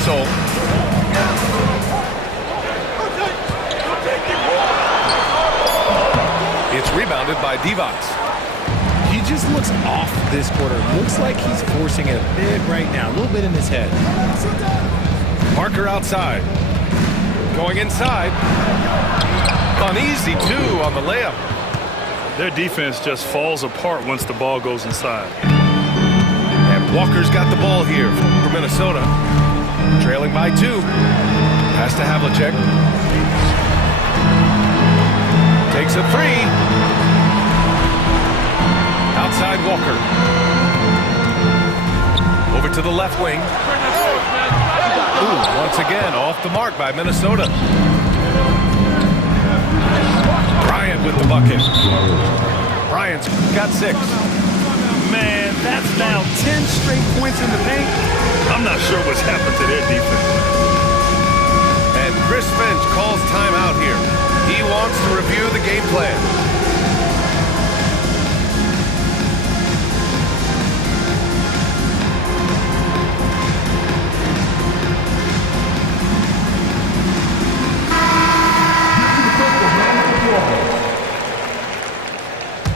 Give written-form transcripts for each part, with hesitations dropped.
Gasol. It's rebounded by Divac. He just looks off this quarter. Looks like he's forcing it a bit right now. A little bit in his head. Parker outside. Going inside. Uneasy, too, on the layup. Their defense just falls apart once the ball goes inside. And Walker's got the ball here for Minnesota. Trailing by 2. Pass to Havlicek. Takes a 3. Outside Walker. Over to the left wing. Ooh, once again, off the mark by Minnesota. Bryant with the bucket. Bryant's got 6. Man, that's now 10 straight points in the paint. I'm not sure what's happened to their defense. And Chris Finch calls timeout here. He wants to review the game plan.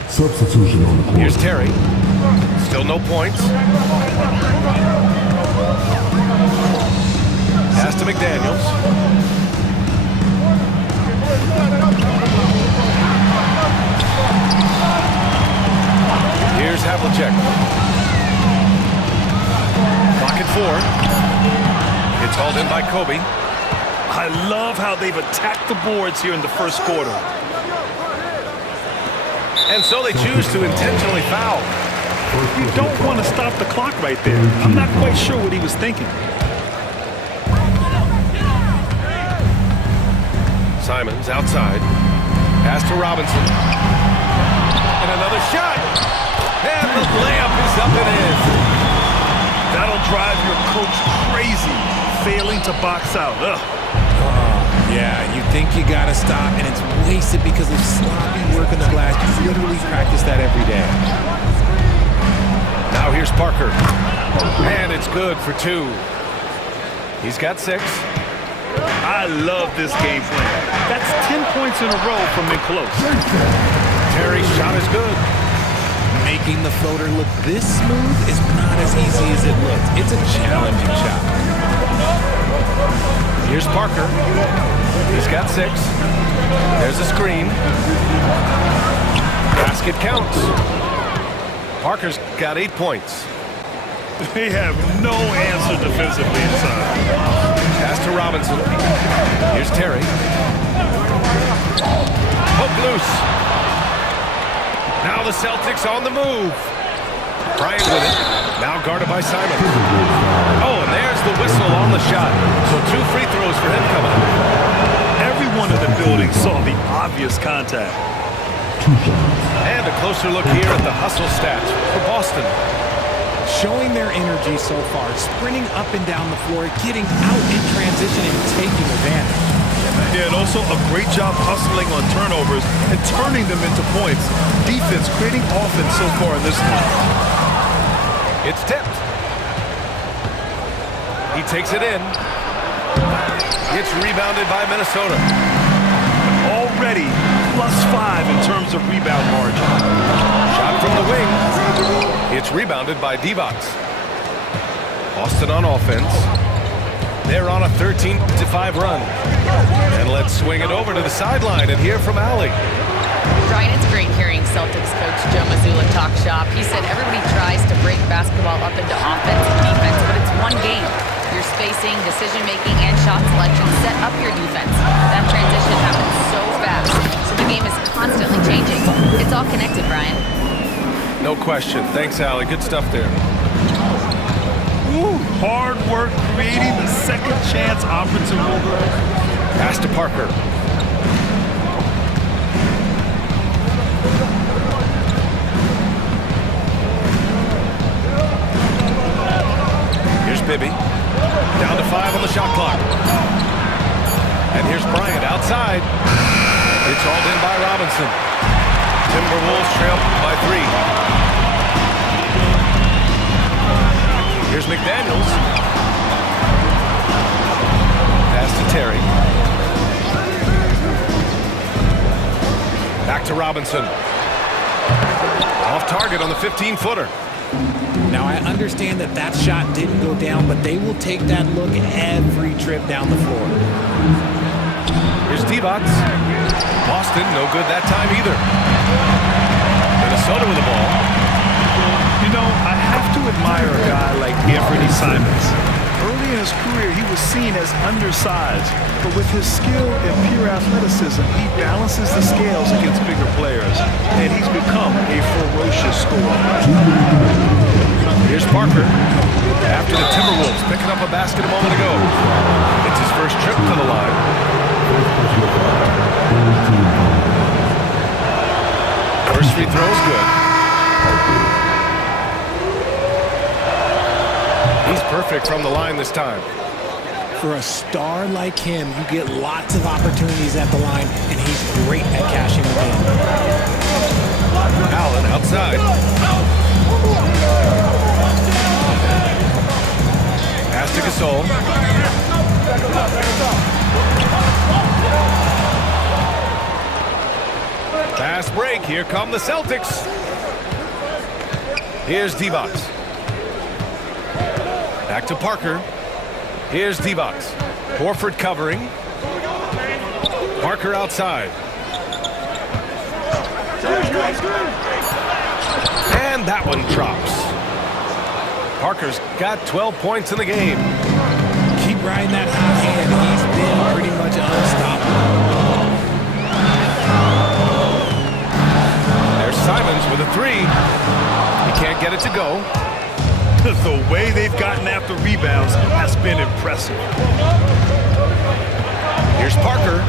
Substitution on the court. Here's Terry. Still no points. Pass to McDaniels. Here's Havlicek. Clock at 4. It's hauled in by Kobe. I love how they've attacked the boards here in the first quarter. And so they choose to intentionally foul. You don't want to stop the clock right there. I'm not quite sure what he was thinking. Simons outside. Pass to Robinson. And another shot. And the layup is up and in. That'll drive your coach crazy, failing to box out. Ugh. Yeah, you think you got to stop, and it's wasted because of sloppy work in the glass. You literally practice that every day. Now here's Parker. And it's good for 2. He's got 6. I love this game plan. That's 10 points in a row from in close. Terry's shot is good. Making the floater look this smooth is not as easy as it looks. It's a challenging shot. Here's Parker. He's got 6. There's a screen. Basket counts. Parker's got 8 points. They have no answer defensively inside. Pass to Robinson. Here's Terry. Hook loose. Now the Celtics on the move. Bryant with it. Now guarded by Simon. Oh, and there's the whistle on the shot. So 2 free throws for him coming up. Everyone in the building saw the obvious contact. And a closer look here at the hustle stats for Boston. Showing their energy so far, sprinting up and down the floor, getting out in transition and taking advantage. Yeah, and also a great job hustling on turnovers and turning them into points. Defense creating offense so far in this game. It's tipped. He takes it in. It's rebounded by Minnesota. Already +5 in terms of rebound margin. Shot from the wing. It's rebounded by Divac. Boston on offense. They're on a 13-5 run. And let's swing it over to the sideline and hear from Allie. Ryan, it's great hearing Celtics coach Joe Mazzulla talk shop. He said everybody tries to break basketball up into offense and defense, but it's one game. Your spacing, decision-making, and shot selection set up your defense. That transition happens so fast, so the game is constantly changing. It's all connected, Brian. No question. Thanks, Allie. Good stuff there. Ooh, hard work creating the second chance opportunity. Pass to Parker. Here's Bibby. Down to 5 on the shot clock. And here's Bryant outside. It's hauled in by Robinson. Timberwolves trail by 3. Here's McDaniels. Terry. Back to Robinson. Off target on the 15-footer. Now, I understand that that shot didn't go down, but they will take that look every trip down the floor. Here's Divac. Boston, no good that time either. Minnesota with the ball. You know, I have to admire a guy like Anthony Simons. Early in his career, he was seen as undersized, but with his skill and pure athleticism, he balances the scales against bigger players, and he's become a ferocious scorer. Here's Parker. After the Timberwolves picking up a basket a moment ago. It's his first trip to the line. First free throw is good. He's perfect from the line this time. For a star like him, you get lots of opportunities at the line, and he's great at cashing them in. Allen outside. Pass to Gasol. Fast break. Here come the Celtics. Here's Divac. Back to Parker. Here's Divac. Horford covering. Parker outside. And that one drops. Parker's got 12 points in the game. Keep riding that hot hand. He's been pretty much unstoppable. There's Simons with a three. He can't get it to go. The way they've gotten after rebounds has been impressive. Here's Parker.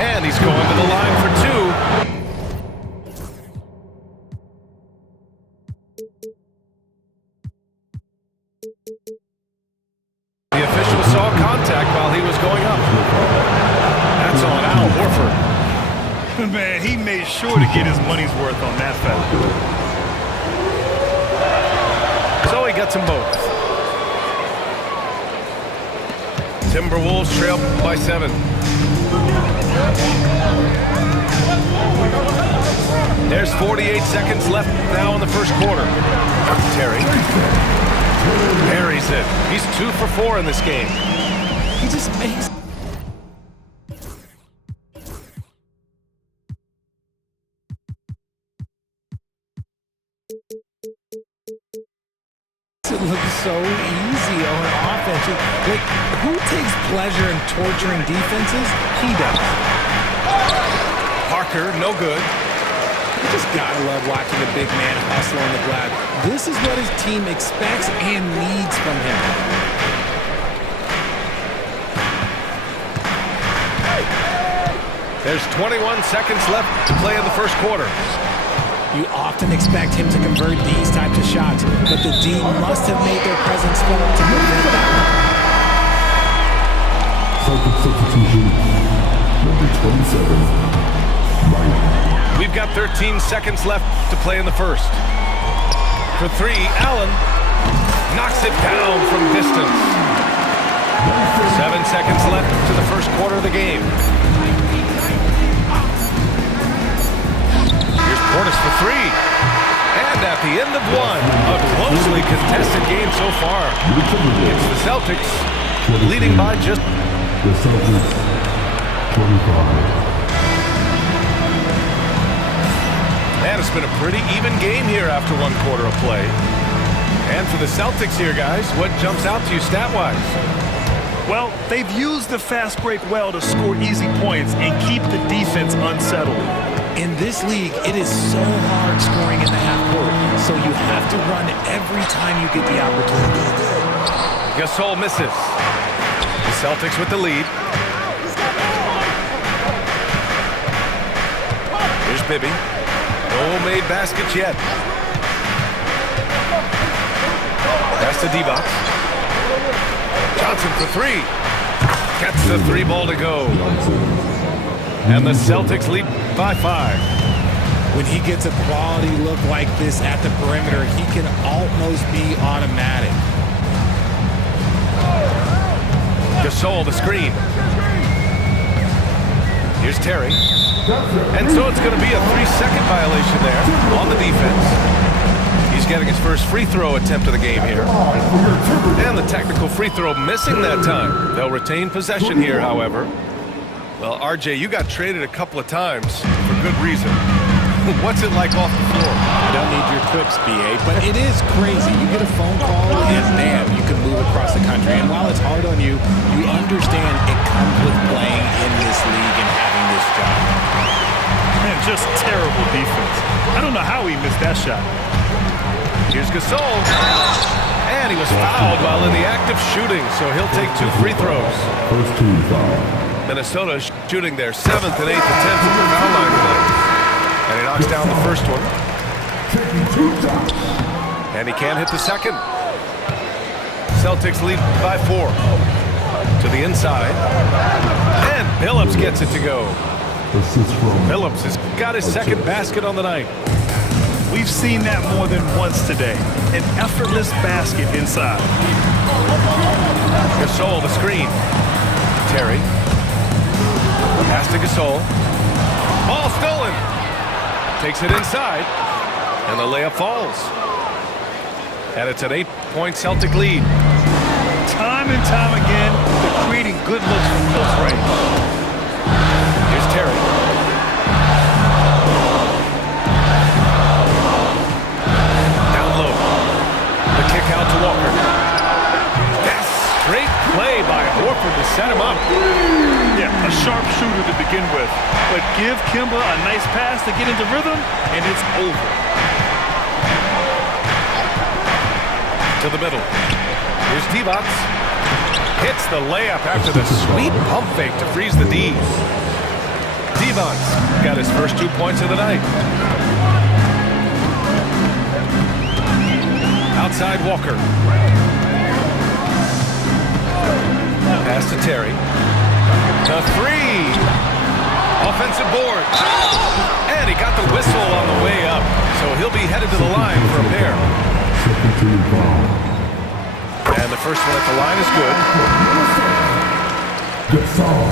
And he's going to the line for two. The official saw contact while he was going up. That's on Al Horford. Man, he made sure to get his money's worth on that foul. So he gets them both. Timberwolves trail by 7. There's 48 seconds left now in the first quarter. Terry. Buries it. He's 2 for 4 in this game. He just makes... It looks so easy on offense. Like, who takes pleasure in torturing defenses? He does. Parker, no good. You just gotta love watching a big man hustle on the glass. This is what his team expects and needs from him. There's 21 seconds left to play in the first quarter. You often expect him to convert these types of shots, but the D must have made their presence felt to prevent that. Celtic substitution, number 27, Mike. We've got 13 seconds left to play in the first. For 3, Allen knocks it down from distance. 7 seconds left to the first quarter of the game. Here's Portis for 3. And at the end of 1, a closely contested game so far. It's the Celtics leading by just... The Celtics, 25. Man, it's been a pretty even game here after 1 quarter of play. And for the Celtics here, guys, what jumps out to you stat-wise? Well, they've used the fast break well to score easy points and keep the defense unsettled. In this league, it is so hard scoring in the half court, so you have to run every time you get the opportunity. Gasol misses. The Celtics with the lead. Here's Bibby. No made baskets yet. Pass to Divac. Johnson for 3. Gets the 3 ball to go. And the Celtics lead by 5. When he gets a quality look like this at the perimeter, he can almost be automatic. Gasol, the screen. Here's Terry. And so it's going to be a 3-second violation there on the defense. He's getting his first free throw attempt of the game here. And the technical free throw missing that time. They'll retain possession here, however. Well, RJ, you got traded a couple of times for good reason. What's it like off the floor? I don't need your quips, BA, but it is crazy. You get a phone call and bam, you can move across the country. And while it's hard on you, you understand it comes with playing in this league and having this job. Man, just terrible defense. I don't know how he missed that shot. Here's Gasol. And he was fouled while in the act of shooting, so he'll take 2 free throws. First team foul. Minnesota shooting their 7th and 8th attempts at the foul line today. And he knocks down the first one. Taking 2 shots. And he can't hit the second. Celtics lead by 4. To the inside. And Billups gets it to go. Assist from Billups has got his second basket on the night. We've seen that more than once today. An effortless basket inside. Gasol, the screen. Terry. Pass to Gasol. Ball stolen. Takes it inside. And the layup falls. And it's an 8-point Celtic lead. Time and time again, they're creating good looks from close range. Here's Terry. Down low. The kick out to Walker. That's great play by Horford to set him up. Yeah, a sharp shooter to begin with. But give Kemba a nice pass to get into rhythm, and it's over. To the middle. Here's Divac. Hits the layup after the sweet pump fake to freeze the D's. Divac got his first 2 points of the night. Outside Walker. Pass to Terry. The 3. Offensive board. And he got the whistle on the way up. So he'll be headed to the line for a pair. second team foul. And the first one at the line is good. Gasol.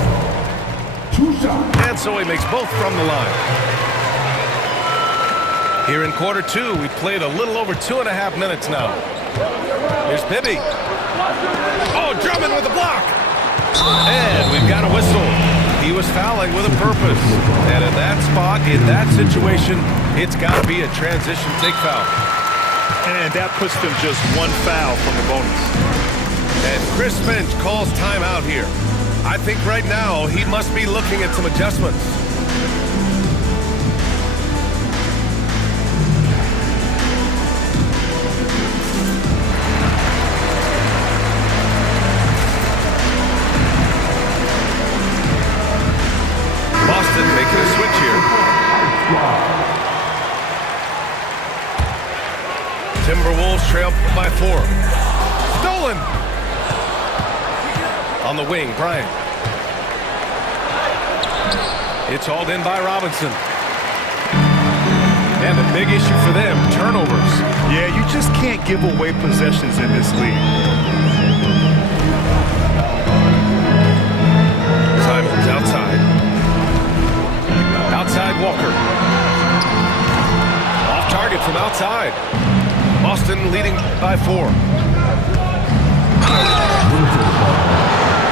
2 shots. And so he makes both from the line. Here in quarter 2, we played a little over 2.5 minutes now. Here's Bibby. Oh, Drummond with a block. And we've got a whistle. He was fouling with a purpose. And in that spot, in that situation, it's got to be a transition take foul. And that puts them just 1 foul from the bonus. And Chris Finch calls timeout here. I think right now he must be looking at some adjustments. Boston making a switch here. Timberwolves trail by 4. Stolen! On the wing, Bryant. It's hauled in by Robinson. And a big issue for them, turnovers. Yeah, you just can't give away possessions in this league. Simons outside. Outside Walker. Off target from outside. Boston leading by 4.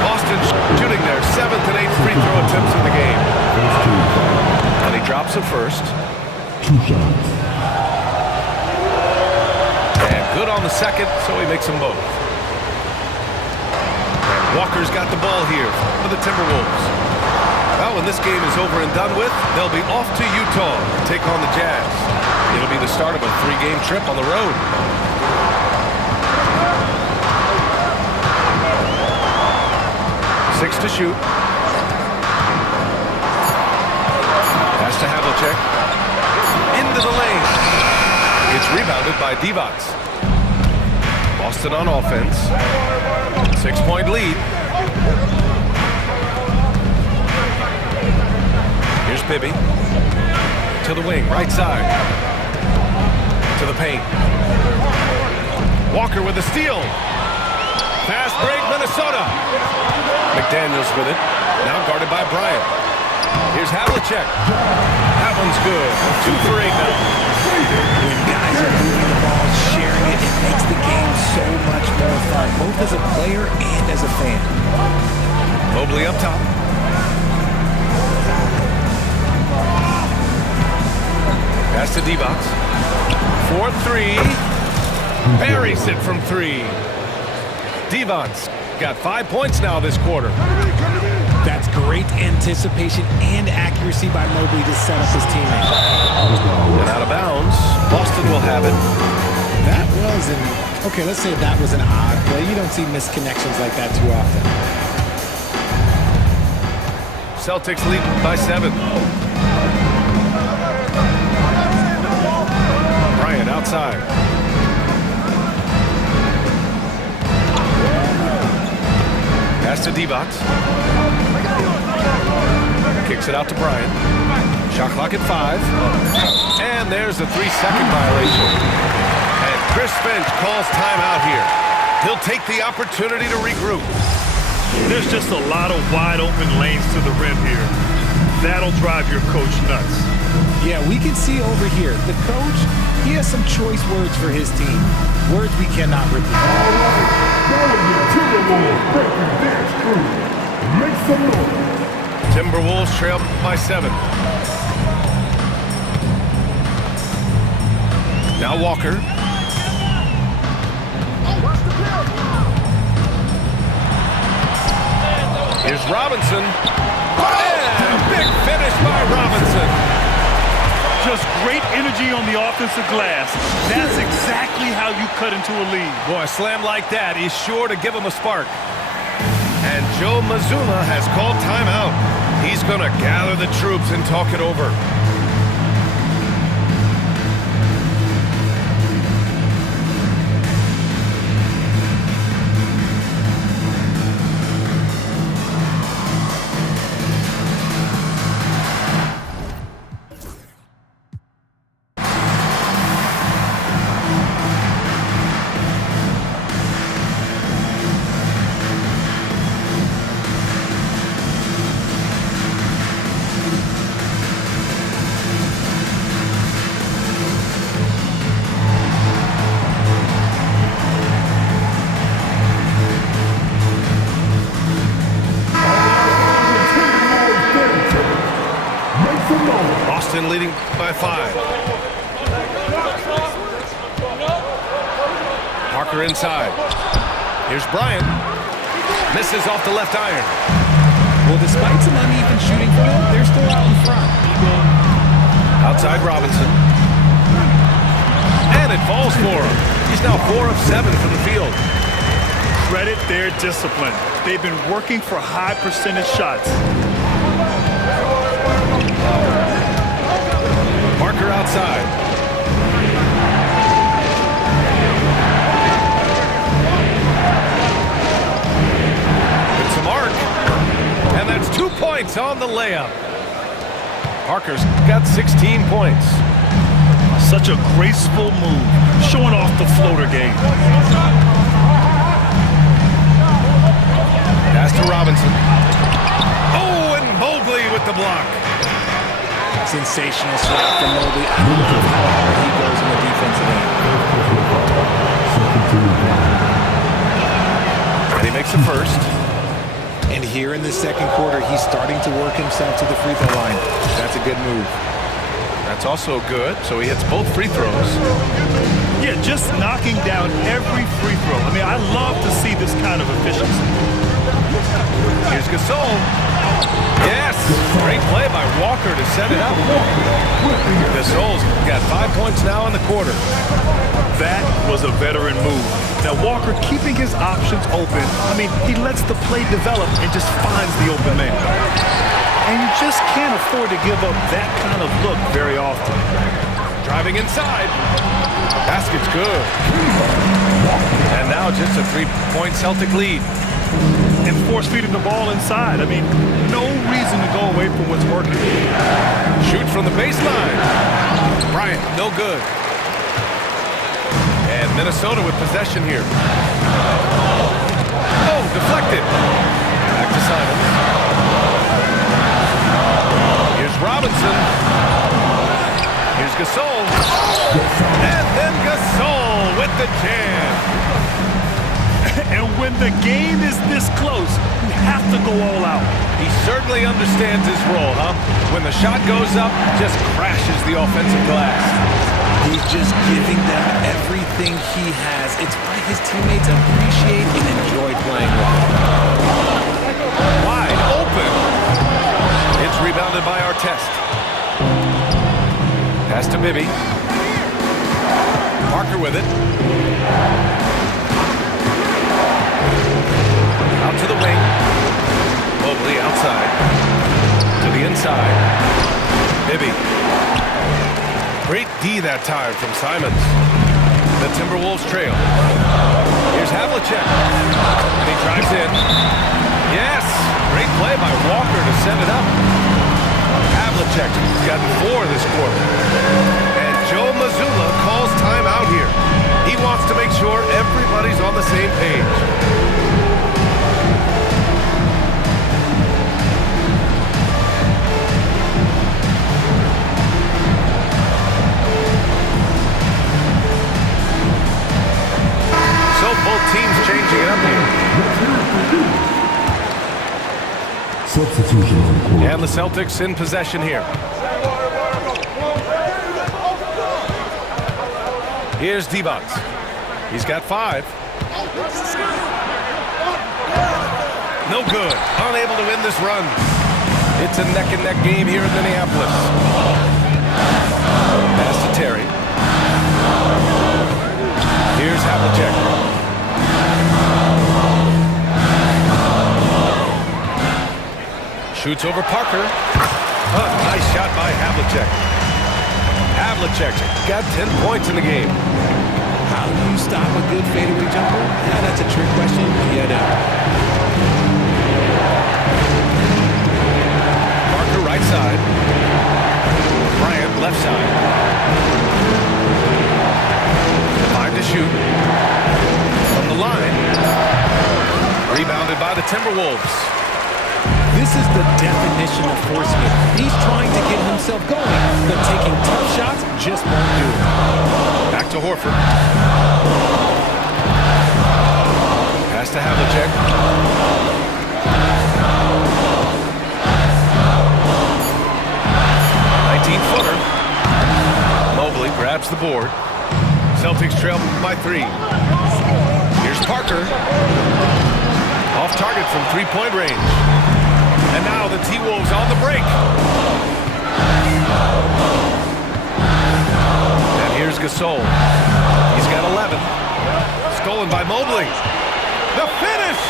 Boston shooting their 7th and 8th free throw attempts in the game. And he drops it first. 2 shots. And good on the second, so he makes them both. And Walker's got the ball here for the Timberwolves. Well, when this game is over and done with, they'll be off to Utah to take on the Jazz. It'll be the start of a 3-game trip on the road. Six to shoot. Pass to Havlicek. Into the lane. It's rebounded by Divac. Boston on offense. 6-point lead. Here's Bibby. To the wing, right side. To the paint. Walker with a steal. Fast break, Minnesota. McDaniels with it. Now guarded by Bryant. Here's Havlicek. That one's good. 2 for 8 now. When guys are moving the ball, sharing it, it makes the game so much more fun, both as a player and as a fan. Mobley up top. Pass to D-Box. 4-3. Buries it from 3. Devon's got 5 points now this quarter. That's great anticipation and accuracy by Mobley to set up his teammate. And out of bounds. Boston will have it. That was okay, let's say that was an odd play. You don't see misconnections like that too often. Celtics lead by 7. Bryant outside. Pass to D-Box. Kicks it out to Bryant. Shot clock at 5. And there's a 3-second violation. And Chris Finch calls timeout here. He'll take the opportunity to regroup. There's just a lot of wide open lanes to the rim here. That'll drive your coach nuts. Yeah, we can see over here, the coach, he has some choice words for his team. Words we cannot repeat. Now your Timberwolves breaking dance crew. Make some noise. Timberwolves trail by 7. Now Walker. Here's Robinson. And a big finish by Robinson. Just great energy on the offensive glass. That's exactly how you cut into a lead. Boy, a slam like that is sure to give him a spark. And Joe Mazzulla has called timeout. He's going to gather the troops and talk it over. Boston leading by 5. Parker inside. Here's Bryant. Misses off the left iron. Well, despite some uneven shooting from him, they're still out in front. Outside Robinson. And it falls for him. He's now 4 of 7 from the field. Credit their discipline. They've been working for high percentage shots. Parker outside. It's a mark. And that's 2 points on the layup. Parker's got 16 points. Such a graceful move, showing off the floater game. Pass to Robinson. Oh, and Mobley with the block. Sensational swap from Mobley. I love how hard he goes in the defensive end. And he makes the first. And here in the second quarter, he's starting to work himself to the free throw line. That's a good move. That's also good. So he hits both free throws. Yeah, just knocking down every free throw. I mean, I love to see this kind of efficiency. Here's Gasol. Yes! Great play by Walker to set it up. Gasol's got 5 points now in the quarter. That was a veteran move. Now, Walker keeping his options open. I mean, he lets the play develop and just finds the open man. And you just can't afford to give up that kind of look very often. Driving inside. Basket's good. And now just a 3-point Celtic lead. And force feeding the ball inside. I mean, no reason to go away from what's working. Shoots from the baseline. Bryant, no good. And Minnesota with possession here. Deflected. Back to Simons. Here's Robinson. Here's Gasol. And then Gasol with the jam. And when the game is this close, you have to go all out. He certainly understands his role, huh? When the shot goes up, just crashes the offensive glass. He's just giving them everything he has. It's why his teammates appreciate and enjoy playing with him. Wide open. It's rebounded by Artest. Pass to Bibby. Parker with it. Out to the wing. Mobley outside. To the inside. Bibby. Great D that time from Simons. The Timberwolves trail. Here's Havlicek. And he drives in. Yes! Great play by Walker to set it up. Havlicek has gotten 4 this quarter. And Joe Mazzulla calls timeout here. He wants to make sure everybody's on the same page. So both teams changing it up here. Substitution on the court. And the Celtics in possession here. Here's Divac. He's got 5. No good. Unable to win this run. It's a neck-and-neck game here in Minneapolis. Pass to Terry. Here's Havlicek. Shoots over Parker. Nice shot by Havlicek. Havlicek got 10 points in the game. How do you stop a good fadeaway jumper? Yeah, that's a trick question. Yeah, no. Parker right side. Bryant left side. 5 to shoot. From the line. Rebounded by the Timberwolves. This is the definition of forcing it. He's trying to get himself going, but taking tough shots just won't do it. Back to Horford. Pass to Havlicek. Footer. Mobley grabs the board. Celtics trail by 3. Here's Parker. Off target from 3-point range. And now the T-Wolves on the break. And here's Gasol. He's got 11. Stolen by Mobley. The finish!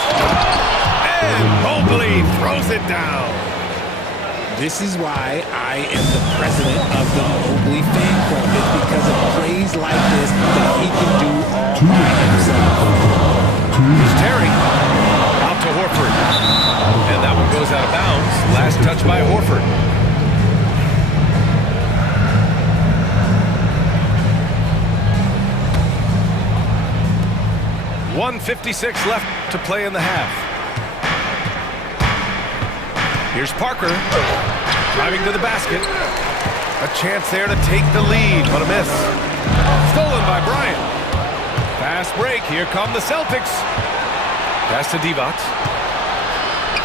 And Mobley throws it down. This is why I am the president of the Mobley fan club. It's because of plays like this that he can do all by himself. Here's Terry. Out to Horford. And that one goes out of bounds. Last touch by Horford. .156 left to play in the half. Here's Parker. Driving to the basket. A chance there to take the lead, but a miss. Stolen by Bryant. Fast break. Here come the Celtics. Pass to Divac.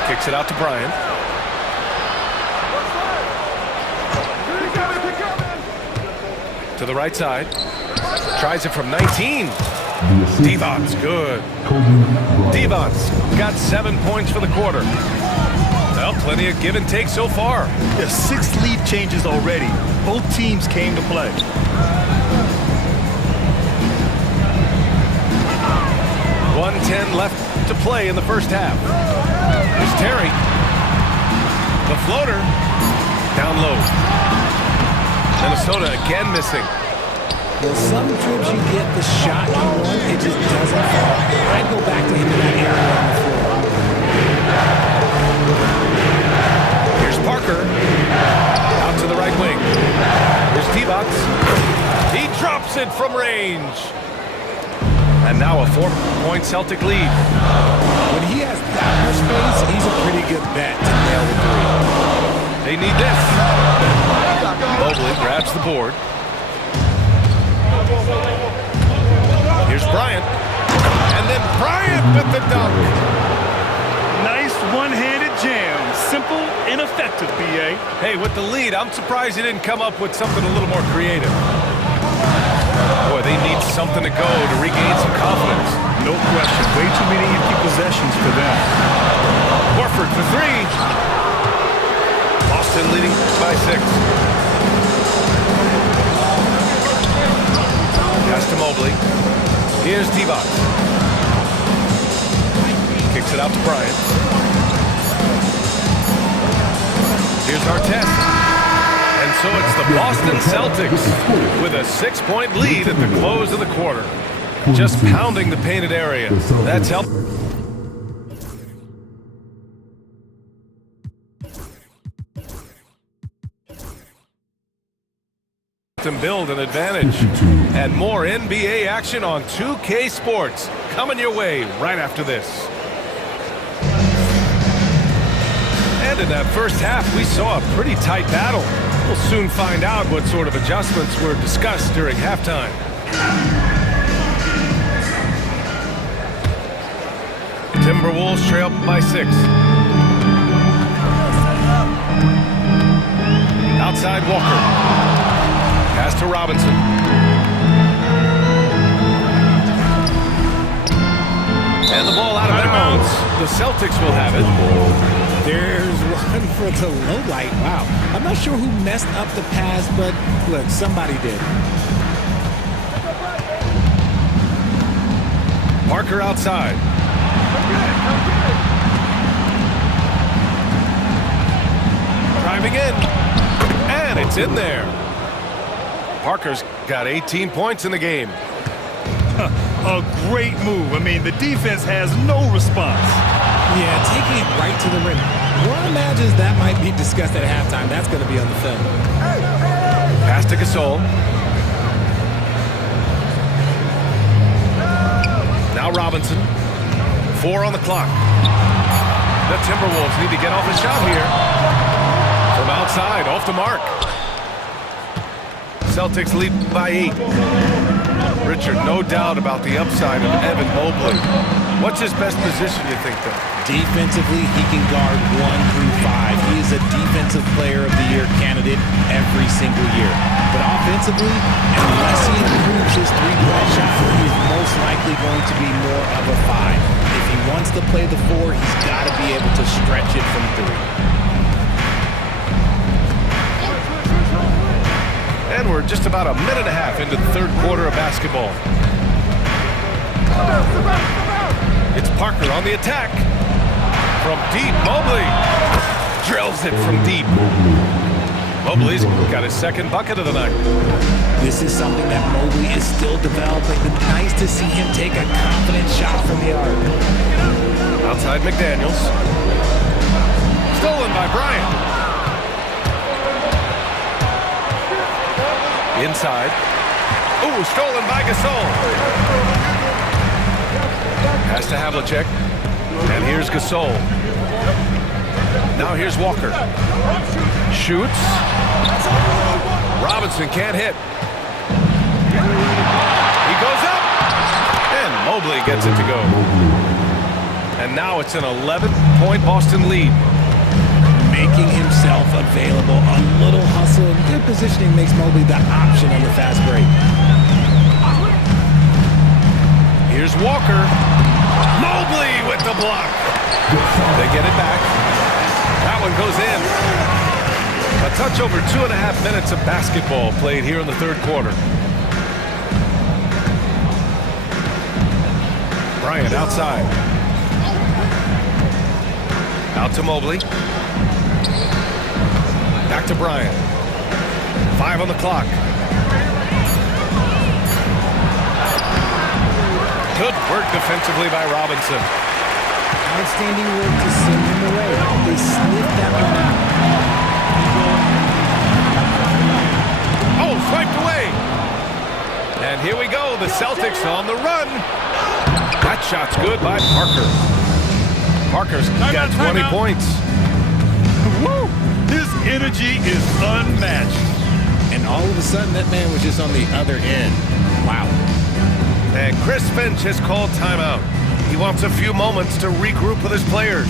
Kicks it out to Bryant. To the right side. Tries it from 19. Divac's good. Divac's got 7 points for the quarter. Well, plenty of give and take so far. There's 6 lead changes already. Both teams came to play. .110 left to play in the first half. Here's Terry. The floater. Down low. Minnesota again missing. Well, some trips you get the shot you want, it just doesn't fall. I'd go back to him in that area on the floor. Here's Parker. Out to the right wing. Here's Divac. He drops it from range. And now a 4-point Celtic lead. When he has that much space, he's a pretty good bet to nail the three. They need this. Mobley grabs the board. Here's Bryant. And then Bryant with the dunk. Nice one-handed jam. Simple and effective, B.A. Hey, with the lead, I'm surprised he didn't come up with something a little more creative. Boy, they need something to go to regain some confidence. No question. Way too many empty possessions for them. Horford for three. Boston leading by 6. Pass to Mobley. Here's Divac. Kicks it out to Bryant. Here's Artest. And so it's the Boston Celtics with a 6-point lead at the close of the quarter. Just pounding the painted area. That's helped. Them build an advantage. And more NBA action on 2K Sports coming your way right after this. And in that first half, we saw a pretty tight battle. We'll soon find out what sort of adjustments were discussed during halftime. Timberwolves trail by 6. Outside Walker. Pass to Robinson. And the ball out of bounds. The Celtics will have it. There's one for the low light. Wow. I'm not sure who messed up the pass, but look, somebody did. Parker outside. Driving in. And it's in there. Parker's got 18 points in the game. A great move. I mean, the defense has no response. Yeah, taking it right to the rim. One imagines that might be discussed at halftime. That's going to be on the film. Pass to Gasol. Now Robinson. 4 on the clock. The Timberwolves need to get off a shot here. From outside, off the mark. Celtics lead by 8. Richard, no doubt about the upside of Evan Mobley. What's his best position, you think, though? Defensively, he can guard 1 through 5. He is a Defensive Player of the Year candidate every single year. But offensively, unless he improves his three-point shot, he's most likely going to be more of a 5. If he wants to play the 4, he's got to be able to stretch it from 3. And we're just about a minute and a half into the third quarter of basketball. It's Parker on the attack. From deep, Mobley drills it from deep. Mobley's got his second bucket of the night. This is something that Mobley is still developing. It's nice to see him take a confident shot from the arc. Outside McDaniels. Stolen by Bryant. Inside. Ooh, stolen by Gasol. Pass to Havlicek. And here's Gasol. Now here's Walker. Shoots. Robinson can't hit. He goes up. And Mobley gets it to go. And now it's an 11-point Boston lead. Making himself available. A little hustle and good positioning makes Mobley the option on the fast break. Here's Walker. Mobley with the block. They get it back. That one goes in. A touch over 2.5 minutes of basketball played here in the third quarter. Bryant outside. Out to Mobley. Back to Bryant. 5 on the clock. Good work defensively by Robinson. Outstanding work to send him away. They sniffed that one out. Oh, swiped away. And here we go. The Celtics on the run. That shot's good by Parker. Parker's got 20 points. Woo! His energy is unmatched. And all of a sudden, that man was just on the other end. Wow. And Chris Finch has called timeout. He wants a few moments to regroup with his players.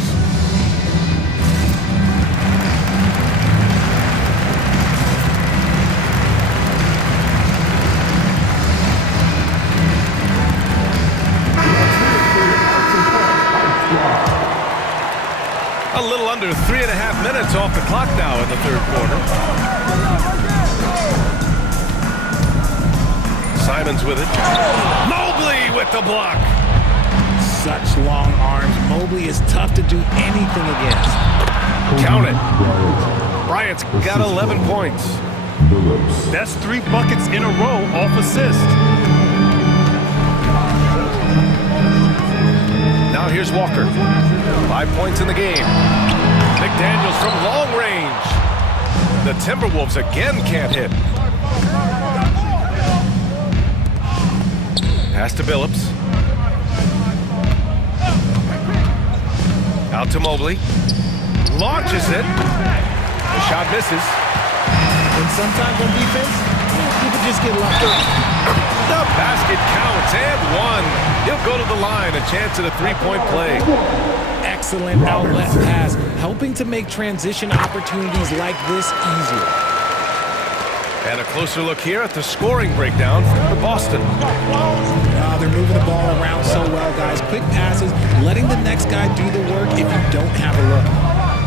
A little under 3.5 minutes off the clock now in the third quarter. Simons with it. Mobley with the block. Such long arms. Mobley is tough to do anything against. Count it. Bryant's got 11 points. That's 3 buckets in a row off assist. Now here's Walker. 5 points in the game. McDaniels from long range. The Timberwolves again can't hit. Pass to Billups. Out to Mobley. Launches it. The shot misses. And sometimes on defense, people just get locked up. The basket counts and one. He'll go to the line. A chance at a three-point play. Excellent outlet pass, helping to make transition opportunities like this easier. And a closer look here at the scoring breakdown for Boston. They're moving the ball around so well, guys. Quick passes, letting the next guy do the work if you don't have a look.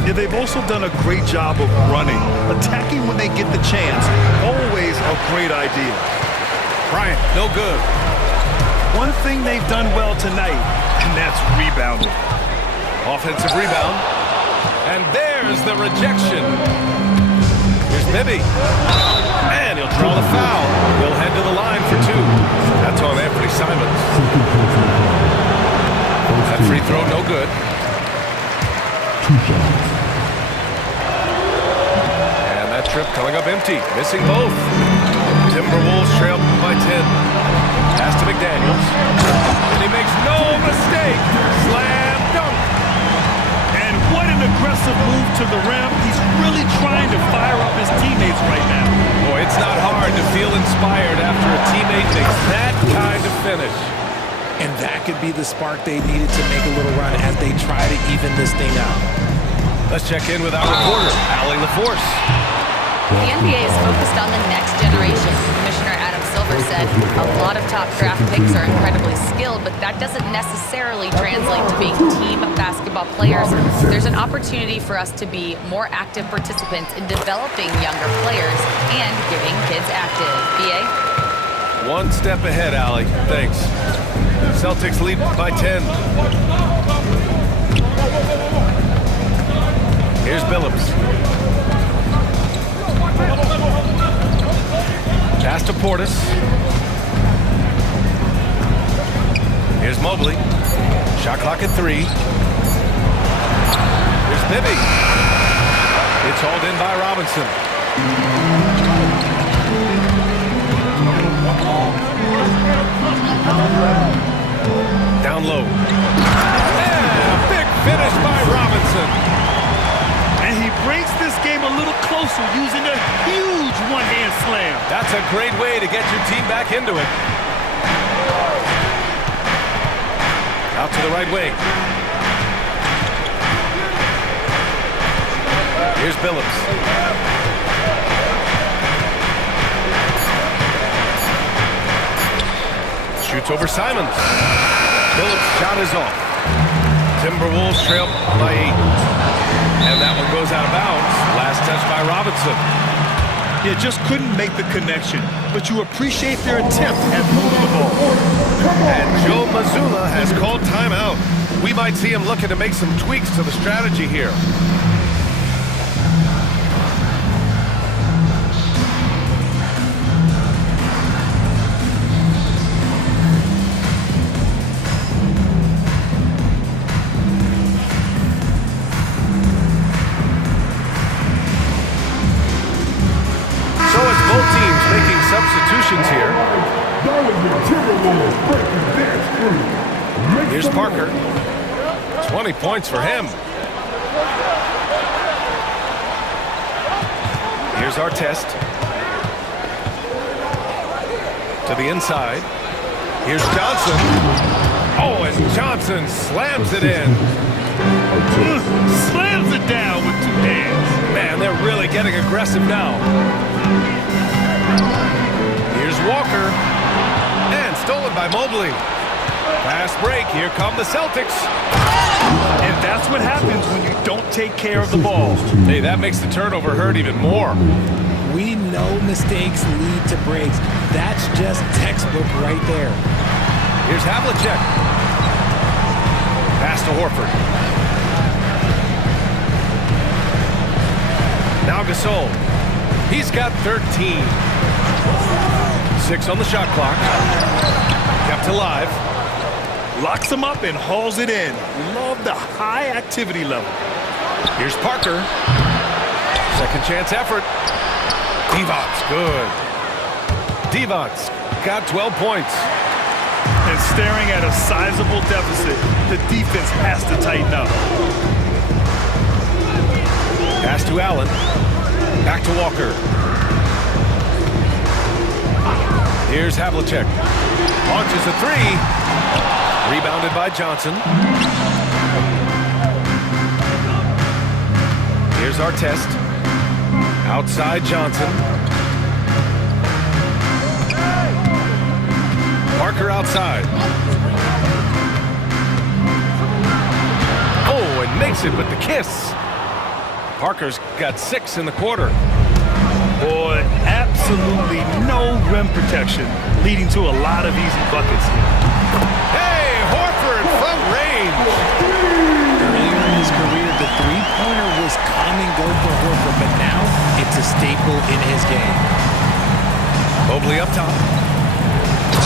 Yeah, they've also done a great job of running, attacking when they get the chance. Always a great idea. Bryant, no good. One thing they've done well tonight, and that's rebounding. Offensive rebound. And there's the rejection. Here's Bibby. And he'll draw the foul. He'll head to the line for 2. That's on Anthony Simons. That free throw, no good. 2 shots. And that trip coming up empty. Missing both. Timberwolves trail by 10. Pass to McDaniels. And he makes no mistake. Slam dunk. And what an aggressive move to the rim. He's really trying to fire up his teammates right now. Boy, it's not hard to feel inspired after a teammate makes that kind of finish. And that could be the spark they needed to make a little run as they try to even this thing out. Let's check in with our reporter, Allie LaForce. The NBA is focused on the next generation. Commissioner Adam Silver said a lot of top draft picks are incredibly skilled, but that doesn't necessarily translate to being team basketball players. There's an opportunity for us to be more active participants in developing younger players and getting kids active. BA? One step ahead, Allie. Thanks. Celtics lead by 10. Here's Billups. Pass to Portis. Here's Mobley. Shot clock at 3. Here's Bibby. It's hauled in by Robinson. Down low. And a big finish by Robinson. And he brings this game a little closer using a huge one-hand slam. That's a great way to get your team back into it. Out to the right wing. Here's Billups. Shoots over Simons. Billups' shot is off. Timberwolves trail by 8. And that one goes out of bounds. Last touch by Robinson. Yeah, just couldn't make the connection. But you appreciate their attempt at moving the ball. And Joe Mazzulla has called timeout. We might see him looking to make some tweaks to the strategy here. Substitutions here. your Timberwolves breaking dance crew. Make Here's some Parker. noise. 20 points for him. Here's Artest. To the inside. Here's Johnson. Oh, and Johnson slams it in. Slams it down with 2 hands. Man, they're really getting aggressive now. Here's Walker. And stolen by Mobley. Fast break. Here come the Celtics. And that's what happens when you don't take care of the ball. Hey, that makes the turnover hurt even more. We know mistakes lead to breaks. That's just textbook right there. Here's Havlicek. Pass to Horford. Now Gasol. He's got 13. 6 on the shot clock. Kept alive. Locks him up and hauls it in. Love the high activity level. Here's Parker. Second chance effort. Divac, good. Divac got 12 points. And staring at a sizable deficit, the defense has to tighten up. Pass to Allen. Back to Walker. Here's Havlicek. Launches a 3. Rebounded by Johnson. Here's Artest. Outside Johnson. Parker outside. Oh, and makes it with the kiss. Parker's got 6 in the quarter. Boy, absolutely no rim protection, leading to a lot of easy buckets here. Hey, Horford from range. Earlier in his career, the three-pointer was come and go for Horford, but now it's a staple in his game. Mobley up top.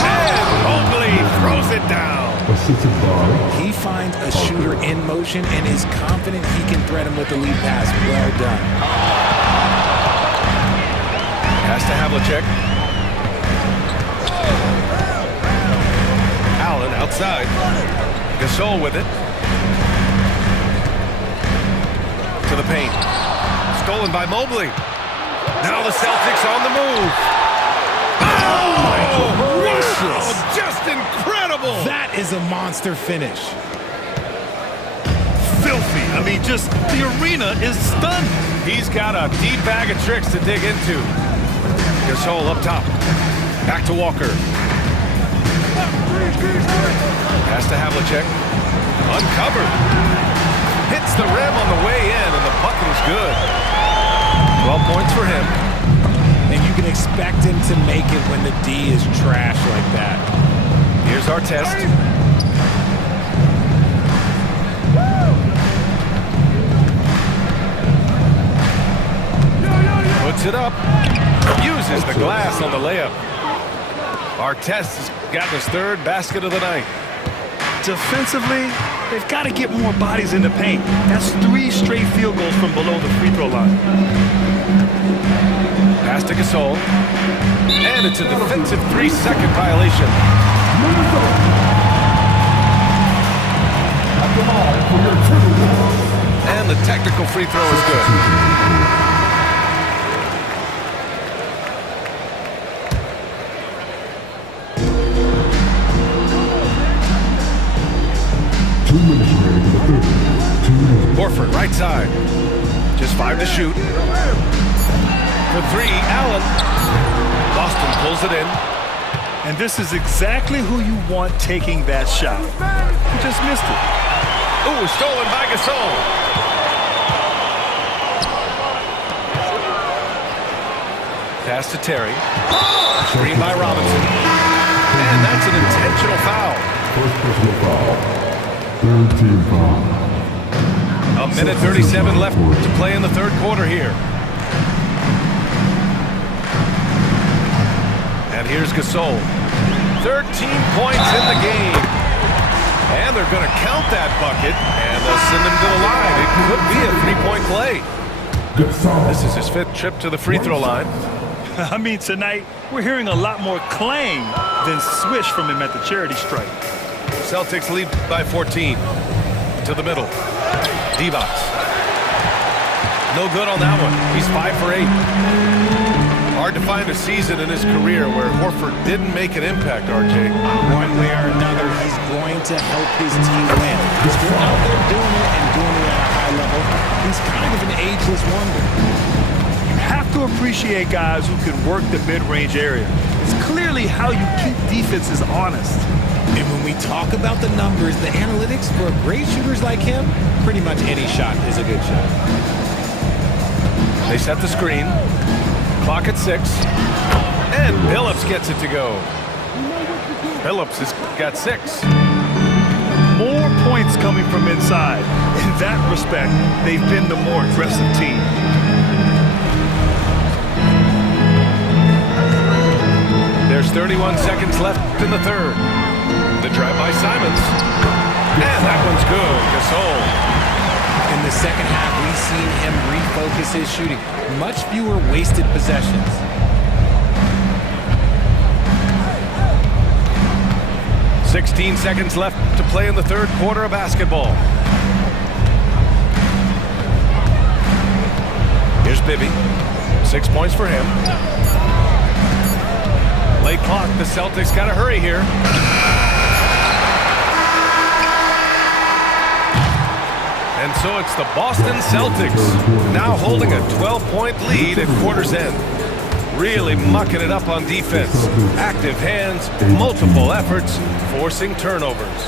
And Mobley throws it down. Assisted by He finds a shooter in motion and is confident he can thread him with the lead pass. Well done. Pass to Havlicek. Allen outside. Gasol with it. To the paint. Stolen by Mobley. Now the Celtics on the move. Oh, wow, just incredible. That is a monster finish. Filthy. I mean, just the arena is stunned. He's got a deep bag of tricks to dig into. Gasol up top. Back to Walker. Pass to Havlicek. Uncovered. Hits the rim on the way in, and the bucket is good. 12 points for him. And you can expect him to make it when the D is trash like that. Here's Artest. Puts it up. Uses the glass on the layup. Artest has gotten his 3rd basket of the night. Defensively, they've got to get more bodies in the paint. That's 3 straight field goals from below the free throw line. Pass to Gasol. And it's a defensive 3-second violation. And the technical free throw is good. 2 minutes remaining in the third. 2 minutes. Horford, right side. Just 5 to shoot. For 3, Allen. Boston pulls it in. And this is exactly who you want taking that shot. He just missed it. Ooh, stolen by Gasol. Pass to Terry. Screen by Robinson. And that's an intentional foul. First personal foul. 3rd team foul. A minute 37 left to play in the 3rd quarter here. And here's Gasol. 13 points in the game. And they're going to count that bucket, and they'll send him to the line. It could be a 3-point play. Gasol. This is his 5th trip to the free throw line. I mean, tonight, we're hearing a lot more clang than swish from him at the charity stripe. Celtics lead by 14. To the middle. Divac. No good on that one. He's 5 for 8. Hard to find a season in his career where Horford didn't make an impact, RJ. One way or another, he's going to help his team win. He's still out there doing it and doing it at a high level. He's kind of an ageless wonder. Have to appreciate guys who can work the mid-range area. It's clearly how you keep defenses honest. And when we talk about the numbers, the analytics for great shooters like him, pretty much any shot is a good shot. They set the screen. Clock at 6. And Billups gets it to go. Billups has got 6. More points coming from inside. In that respect, they've been the more aggressive team. There's 31 seconds left in the third. The drive by Simons. And that one's good. Gasol. In the second half, we've seen him refocus his shooting. Much fewer wasted possessions. "16 seconds left to play in the third quarter of basketball. Here's Bibby. 6 points for him. Late clock. The Celtics got to hurry here. And so it's the Boston Celtics now holding a 12-point lead at quarter's end. Really mucking it up on defense. Active hands, multiple efforts, forcing turnovers.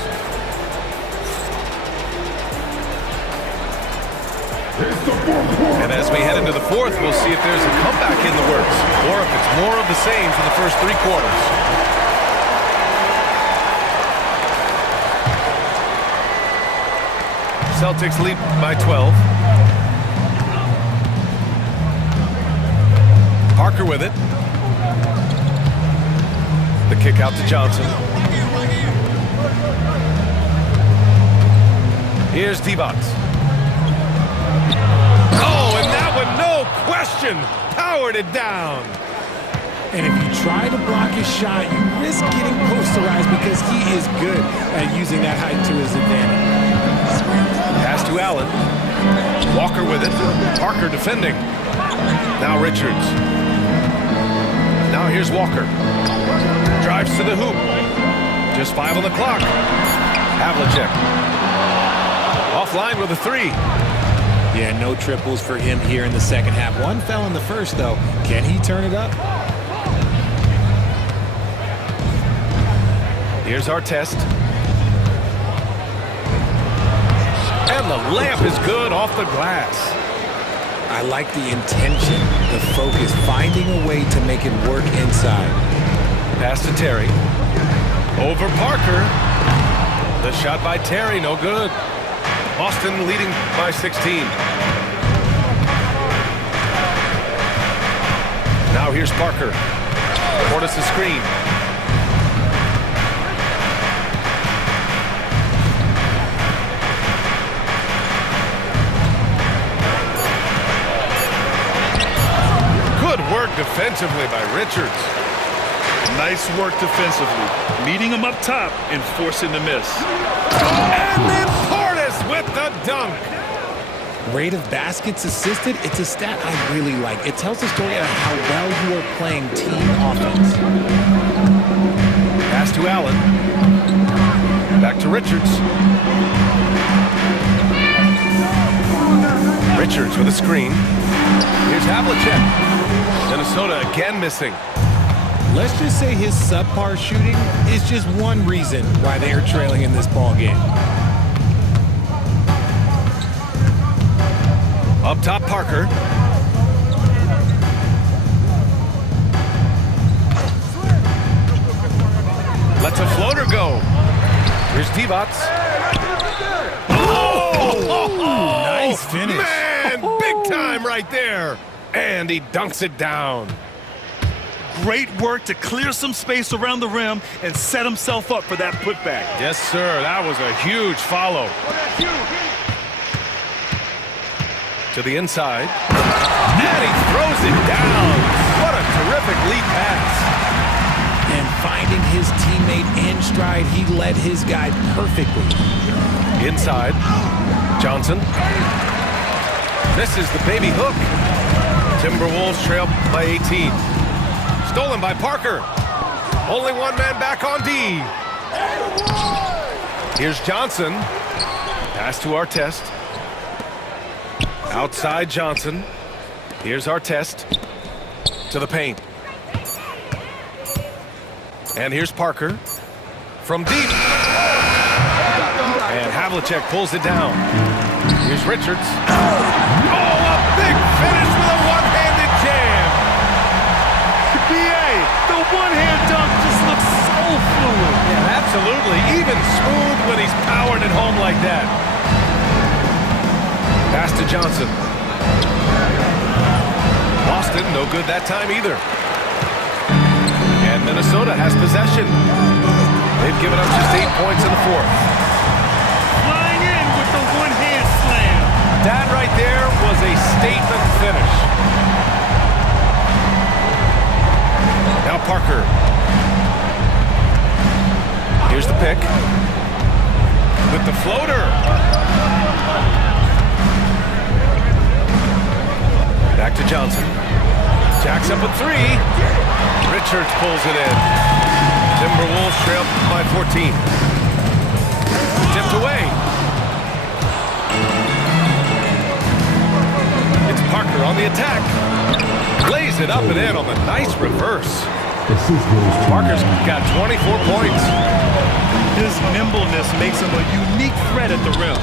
And as we head into the fourth, we'll see if there's a comeback in the works or if it's more of the same for the first 3 quarters. Celtics lead by 12. Parker with it. The kick out to Johnson. Here's Divac. Oh, and that one, no question, powered it down. And if you try to block his shot, you risk getting posterized because he is good at using that height to his advantage. Pass to Allen. Walker with it. Parker defending. Now Richards. Now here's Walker. Drives to the hoop. Just 5 on the clock. Havlicek. Offline with a 3. Yeah, no triples for him here in the second half. One fell in the first, though. Can he turn it up? Here's our test. And the layup is good off the glass. I like the intention, the focus, finding a way to make it work inside. Pass to Terry. Over Parker. The shot by Terry, no good. Boston leading by 16. Now here's Parker. Portis' screen. Defensively by Richards. Nice work defensively, meeting him up top and forcing the miss. And then Portis with the dunk. Rate of baskets assisted, it's a stat I really like. It tells the story of how well you are playing team offense. Pass to Allen. Back to Richards. Richards with a screen. Here's Havlicek. Minnesota again missing. Let's just say his subpar shooting is just one reason why they are trailing in this ball game. Up top, Parker. Lets a floater go. Here's Divac. Oh! Nice finish. Man, big time right there. And he dunks it down. Great work to clear some space around the rim and set himself up for that putback. Yes, sir. That was a huge follow. To the inside. And he throws it down. What a terrific pass. And finding his teammate in stride, he led his guy perfectly. Inside, Johnson. Misses the baby hook. Timberwolves trail by 18. Stolen by Parker. Only one man back on D. Here's Johnson. Pass to Artest. Outside Johnson. Here's Artest. To the paint. And here's Parker. From deep. And Havlicek pulls it down. Here's Richards. Oh, a big finish with a one-handed jam. BA, the one-hand dunk just looks so fluid. Yeah, absolutely. Even smooth when he's powered it home like that. Pass to Johnson. Boston, no good that time either. And Minnesota has possession. They've given up just 8 points in the fourth. Flying in with the one-hand slam. That right there was a statement finish. Now Parker. Here's the pick. With the floater. Back to Johnson. Jacks up a three. Richards pulls it in. Timberwolves trail by 14. Tipped away. It's Parker on the attack. Lays it up and in on the nice reverse. Parker's got 24 points. His nimbleness makes him a unique threat at the rim.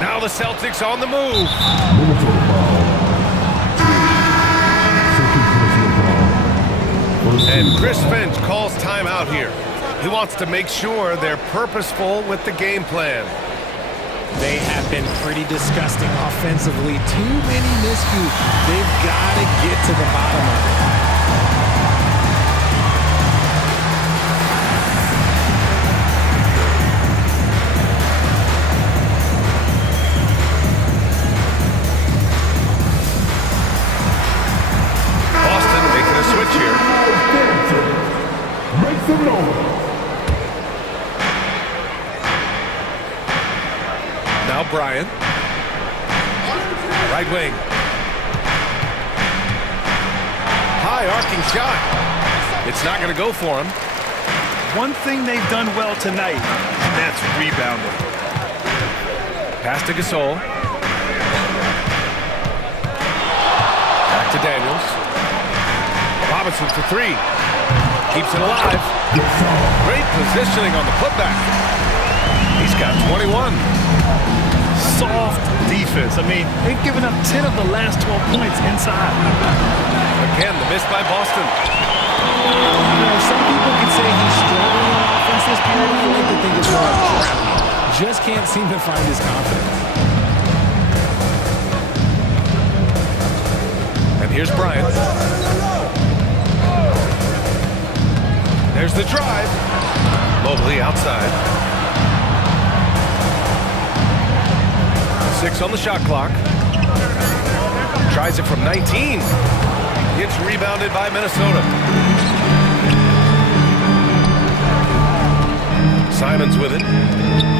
Now the Celtics on the move. And Chris Finch calls timeout here. He wants to make sure they're purposeful with the game plan. They have been pretty disgusting offensively. Too many miscues. They've got to get to the bottom of it. Boston making a switch here. Make some noise. Now Bryant. Right wing. High arcing shot. It's not going to go for him. One thing they've done well tonight, and that's rebounding. Pass to Gasol. Back to Daniels. Robinson for three. Keeps it alive. Great positioning on the putback. He's got 21. Soft defense. I mean, they've given up 10 of the last 12 points inside. Again, the miss by Boston. You know, some people could say he's struggling on offense this period. I like to think it's more of a drowning. Just can't seem to find his confidence. And here's Bryant. There's the drive. Mobley outside. 6 on the shot clock. Tries it from 19. It's rebounded by Minnesota. Simons with it.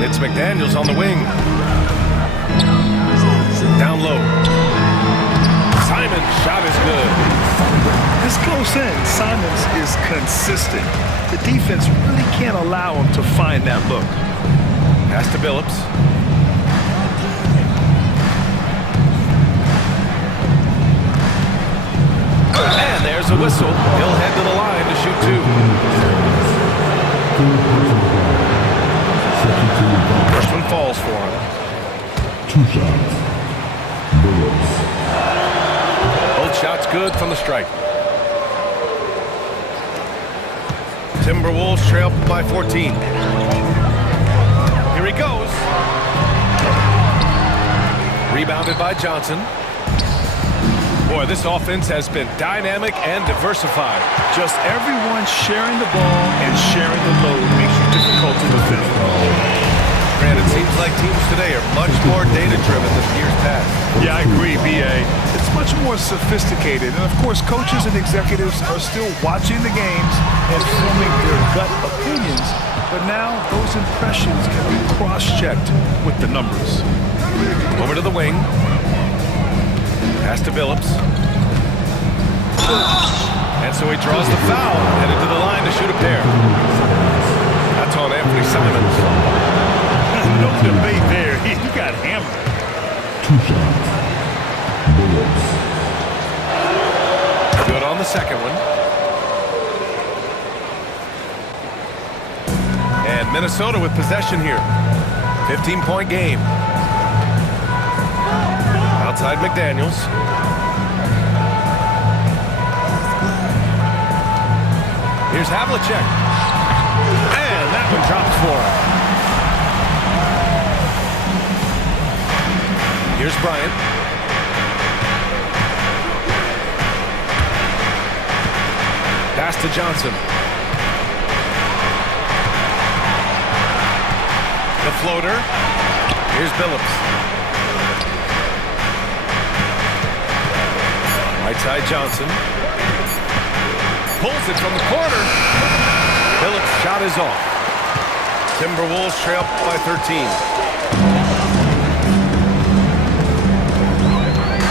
It's McDaniels on the wing. Down low. Simons' shot is good. This close in, Simons is consistent. The defense really can't allow him to find that look. Pass to Billups. And there's a whistle. He'll head to the line to shoot two. First one falls for him. 2 shots. Billups. Both shots good from the strike. Timberwolves trail by 14. Here he goes. Rebounded by Johnson. Boy, this offense has been dynamic and diversified. Just everyone sharing the ball and sharing the load makes it difficult to defend. Grant, it seems like teams today are much more data-driven than years past. Yeah, I agree, B.A. It's much much more sophisticated. And, of course, coaches and executives are still watching the games and forming their gut opinions. But now those impressions can be cross-checked with the numbers. Over to the wing. Pass to Billups. And so he draws the foul, headed to the line to shoot a pair. That's on Anthony Simons. No debate there. He got hammered. 2 shots. Billups. Good on the second one. And Minnesota with possession here. 15-point game. Outside McDaniels. Here's Havlicek. And that one drops for him. Here's Bryant. Pass to Johnson. The floater. Here's Billups. Right side Johnson. Pulls it from the corner. Billups' shot is off. Timberwolves trail by 13.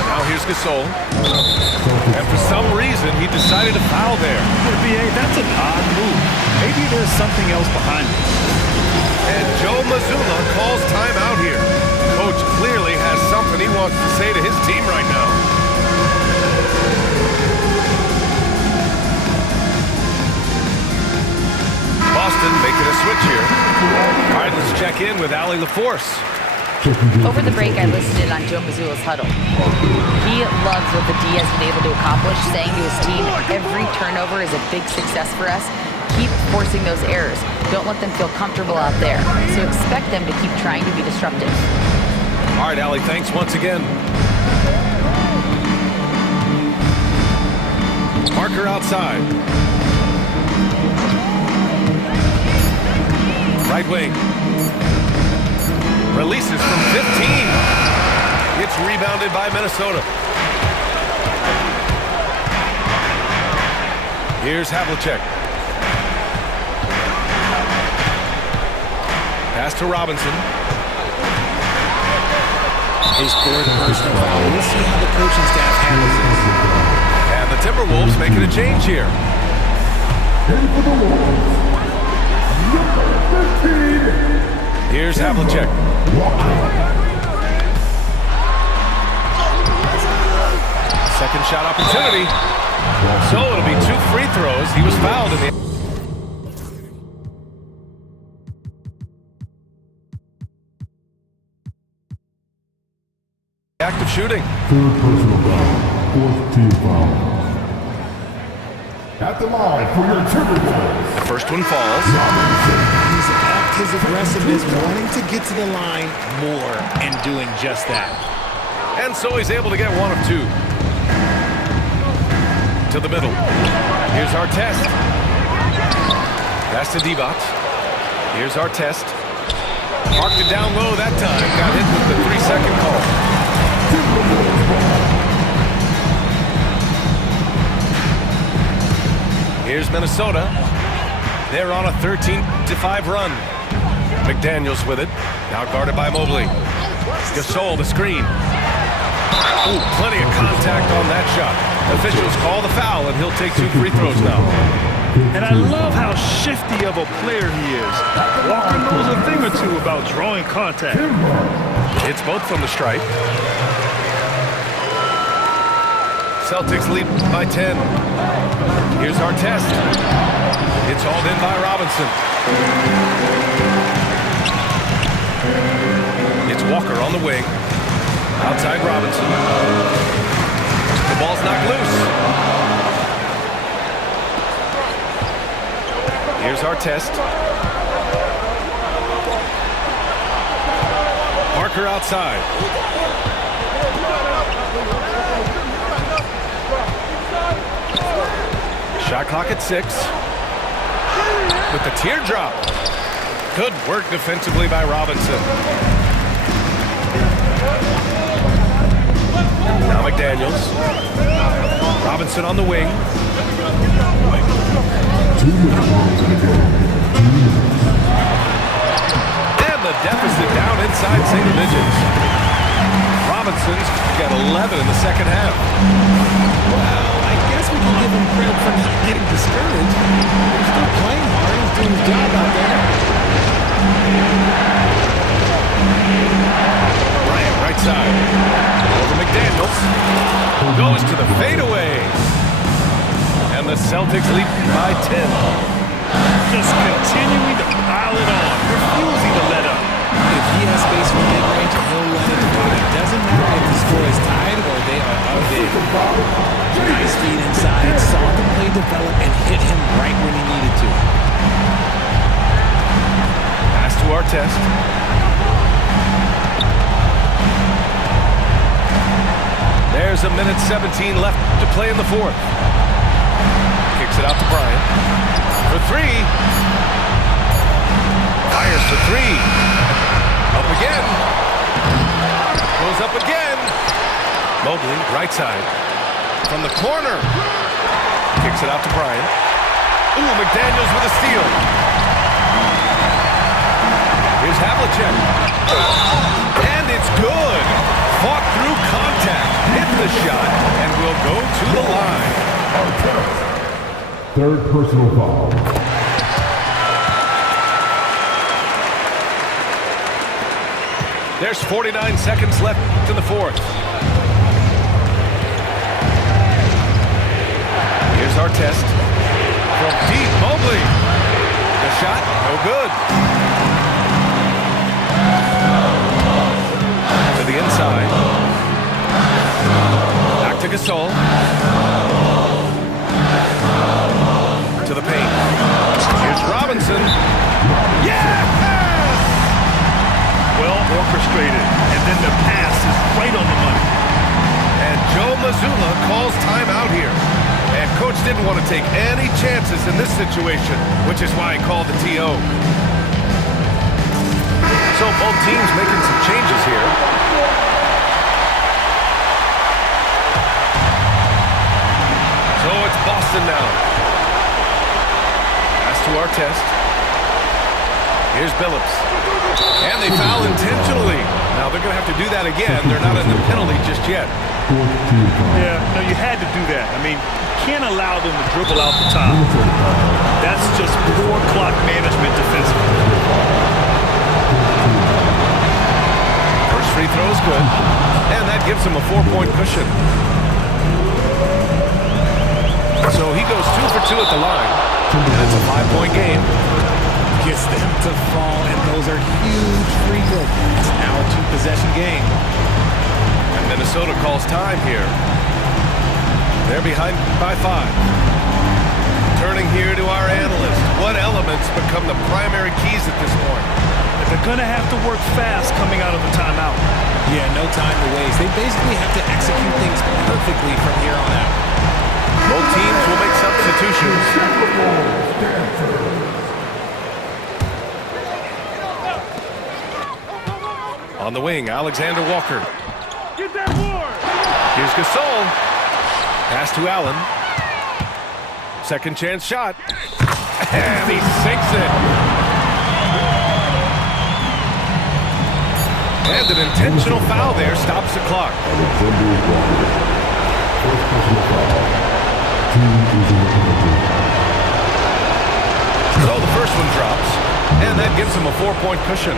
Now here's Gasol. And for some reason, he decided to foul there. BA, that's an odd move. Maybe there's something else behind it. And Joe Mazzulla calls timeout here. Coach clearly has something he wants to say to his team right now. Boston making a switch here. All right, let's check in with Allie LaForce. Over the break, I listened in on Joe Mazzulla's huddle. He loves what the D has been able to accomplish, saying to his team, every turnover is a big success for us. Keep forcing those errors. Don't let them feel comfortable out there. So expect them to keep trying to be disruptive. All right, Allie, thanks once again. Parker outside. Right wing. Releases from 15. It's rebounded by Minnesota. Here's Havlicek. Pass to Robinson. His 4th personal foul. We'll see how the coaching staff handles this. And the Timberwolves making a change here. Here's Havlicek. Second shot opportunity. So it'll be 2 free throws. He was fouled in the... act of shooting. 3rd personal foul. 4th team foul. At the line for your Timberwolves. First one falls. He's upped his aggressiveness, wanting to get to the line more and doing just that. And so he's able to get 1 of 2. To the middle. Here's Artest. Pass to Divac. Here's Artest. Marked it down low that time. Got hit with the 3-second call. Here's Minnesota. They're on a 13-5 run. McDaniels with it. Now guarded by Mobley. Gasol, the screen. Ooh, plenty of contact on that shot. Officials call the foul, and he'll take 2 free throws now. And I love how shifty of a player he is. Walker knows a thing or two about drawing contact. It's both from the stripe. Celtics lead by 10. Here's Artest. It's hauled in by Robinson. It's Walker on the wing. Outside Robinson. The ball's knocked loose. Here's Artest. Parker outside. Shot clock at 6. With the teardrop. Good work defensively by Robinson. Now McDaniels. Robinson on the wing. 2 minutes balls in the game. 2 minutes. And the deficit down inside single digits. Robinson's got 11 in the second half. Well, I guess we can give him credit for not getting discouraged. He's still playing hard. He's doing his job out there. Bryant, right side. Over McDaniels. Goes to the fadeaway. And the Celtics lead by 10. Just continuing to pile it on, refusing to let up. If he has space for mid-range, he'll let it go. It doesn't matter if the score is tied or they are up big. Nice feed inside, saw the play develop, and hit him right when he needed to. Pass to Artest. There's a minute 17 left to play in the fourth. Kicks it out to Bryant. For three. Fires for three. Up again. Goes up again. Mobley, right side. From the corner. Kicks it out to Bryant. Ooh, McDaniels with a steal. Here's Havlicek. And it's good. Fought through contact. Hit the shot. And will go to the line. Third personal foul. There's 49 seconds left in the fourth. Here's Artest. From deep, Mobley. The shot, no good. To the inside. Back to Gasol. To the paint. Here's Robinson. Yeah! Well orchestrated, and then the pass is right on the money. And Joe Mazzulla calls timeout here. And coach didn't want to take any chances in this situation, which is why he called the TO. So both teams making some changes here. So it's Boston now. Pass to Artest. Here's Billups. And they foul intentionally. Now they're going to have to do that again. They're not in the penalty just yet. Yeah, no, you had to do that. I mean, you can't allow them to dribble out the top. That's just poor clock management defensively. First free throw is good. And that gives them a 4-point cushion. So he goes 2 for 2 at the line. And it's a 5-point game. Gets them to fall, and those are huge free throws. It's now a 2-possession game. And Minnesota calls time here. They're behind by 5. Turning here to our analyst. What elements become the primary keys at this point? They're going to have to work fast coming out of the timeout. Yeah, no time to waste. They basically have to execute things perfectly from here on out. Both teams will make substitutions. On the wing, Alexander Walker. Get that board! Here's Gasol. Pass to Allen. Second chance shot. And he sinks it. And an intentional foul there stops the clock. So the first one drops. And that gives him a 4-point cushion.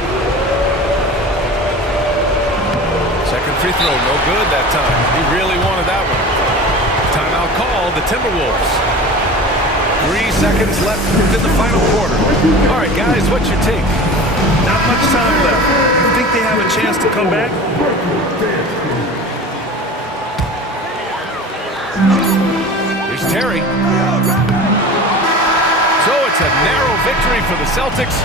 Second free throw, no good that time. He really wanted that one. Timeout called, the Timberwolves. 3 seconds left in the final quarter. All right, guys, what's your take? Not much time left. You think they have a chance to come back? Here's Terry. So it's a narrow victory for the Celtics.